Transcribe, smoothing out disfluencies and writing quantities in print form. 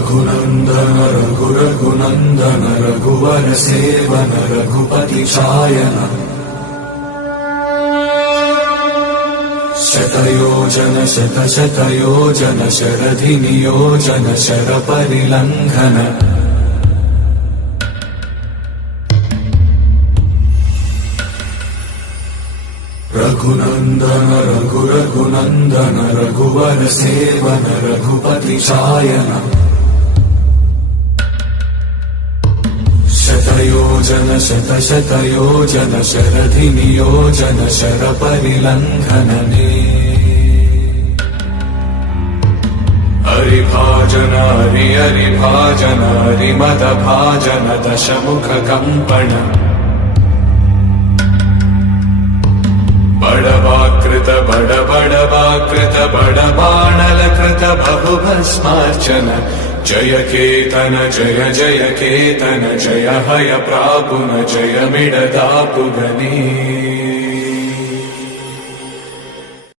रघुनन्दन रघुनन्दन रघुवर सेवन रघुपति चायन शतयोजन शतशतयोजन शरधि नियोजन शर परिलंघन रघुनन्दन रघुनन्दन रघुवर सेवन रघुपति चायन शतयोजन शतशतयोजन शरधि नियोजन शर परिलंघनने हरिभाजन हरिभाजन हरिमद भाजन दशमुख कंपन बड़वाकृत बड़वाकृत बड़बाणलकृत बहुभस्मार्चन जय केतन जय केतन जय हय प्रापुन जय मिडदापुगनी।